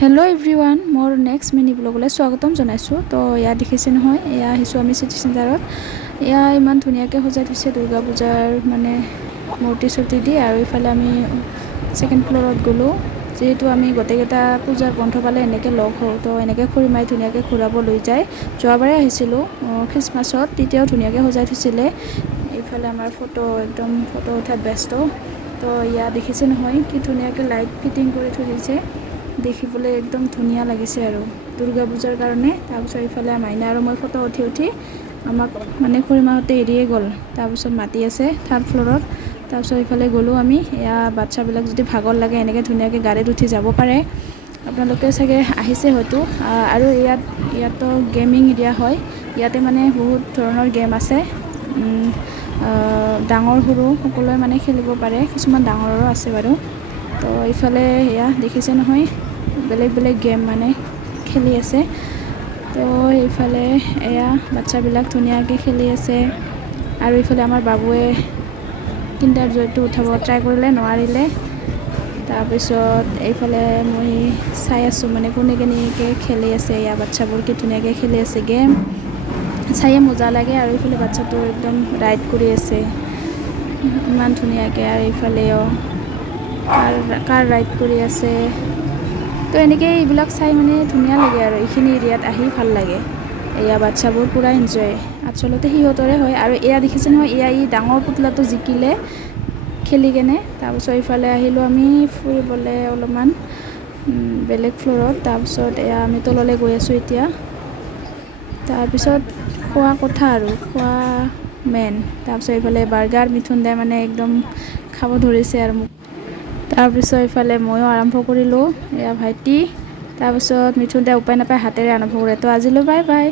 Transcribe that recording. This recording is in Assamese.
হেল্ল' এভৰিৱান, মোৰ নেক্সট মিনি ব্লগলৈ স্বাগতম জনাইছোঁ। তো এয়া দেখিছে নহয়, এয়া আহিছোঁ আমি চিটি চেণ্টাৰত। এয়া ইমান ধুনীয়াকৈ সজাই থৈছে দুৰ্গা পূজাৰ মানে মূৰ্তি চূৰ্তি দি। আৰু ইফালে আমি ছেকেণ্ড ফ্ল'ৰত গ'লোঁ, যিহেতু আমি গোটেইকেইটা পূজাৰ বন্ধ পালে এনেকৈ লগ হওঁ। তো এনেকৈ খুৰীমাই ধুনীয়াকৈ ঘূৰাব লৈ যায়। যোৱাবাৰে আহিছিলোঁ খ্ৰীষ্টমাছত, তেতিয়াও ধুনীয়াকৈ সজাই থৈছিলে। এইফালে আমাৰ একদম ফটো উঠাত ব্যস্ত। তো ইয়াত দেখিছে নহয় কি ধুনীয়াকৈ লাইট ফিটিং কৰি থৈ দিছে, দেখিবলৈ একদম ধুনীয়া লাগিছে আৰু দুৰ্গা পূজাৰ কাৰণে। তাৰপিছত ইফালে মাইনা আৰু মই ফটো উঠি আমাক মানে খুৰীমাহঁতে এৰিয়ে গ'ল। তাৰপিছত মাতি আছে থাৰ্ড ফ্ল'ৰত। তাৰপিছত ইফালে গ'লোঁ আমি। এয়া বাচ্ছাবিলাক যদি ভাগৰ লাগে এনেকৈ ধুনীয়াকৈ গাড়ীত উঠি যাব পাৰে। আপোনালোকে চাগে আহিছে হয়তো। আৰু ইয়াতো গেমিং এৰিয়া হয়। ইয়াতে মানে বহুত ধৰণৰ গেম আছে, ডাঙৰ সৰু সকলোৱে মানে খেলিব পাৰে, কিছুমান ডাঙৰৰো আছে বাৰু। তো ইফালে এয়া দেখিছে নহয় বেলেগ বেলেগ গেম মানে খেলি আছে। তো এইফালে এয়া বাচ্ছাবিলাক ধুনীয়াকৈ খেলি আছে। আৰু ইফালে আমাৰ বাবুৱে কিণ্ডাৰ জয়টো উঠাব ট্ৰাই কৰিলে, নোৱাৰিলে। তাৰপিছত এইফালে মই চাই আছোঁ মানে কোনে কেনেকৈ খেলি আছে। এয়া বাচ্ছাবোৰ কি ধুনীয়াকৈ খেলি আছে গেম, চায়ে মজা লাগে। আৰু এইফালে বাচ্ছাটো একদম ৰাইড কৰি আছে ইমান ধুনীয়াকৈ। আৰু এইফালেও কাৰ ৰাইড কৰি আছে। তো এনেকৈ এইবিলাক চাই মানে ধুনীয়া লাগে আৰু এইখিনি এৰিয়াত আহি ভাল লাগে। এয়া বাচ্ছাবোৰ পূৰা এনজয়, আচলতে সিহঁতৰে হয়। আৰু এয়া দেখিছে নহয়, এয়া এই ডাঙৰ পুতলাটো জিকিলে খেলি কেনে। তাৰপিছত ইফালে আহিলোঁ আমি ফুৰিবলৈ অলপমান বেলেগ ফ্ল'ৰত। তাৰপিছত এয়া আমি তললৈ গৈ আছোঁ এতিয়া। তাৰপিছত খোৱা কথা আৰু খোৱা মেইন। তাৰপিছত এইফালে বাৰ্গাৰ মিথুন দাই মানে একদম খাব ধৰিছে আৰু মোক। তাৰপিছত ইফালে ময়ো আৰম্ভ কৰিলোঁ, এয়া ভাইটি। তাৰপিছত মিথুন দাই উপায় নাপায় হাতেৰে আৰম্ভ কৰে। তো আজিলৈ বাই বাই।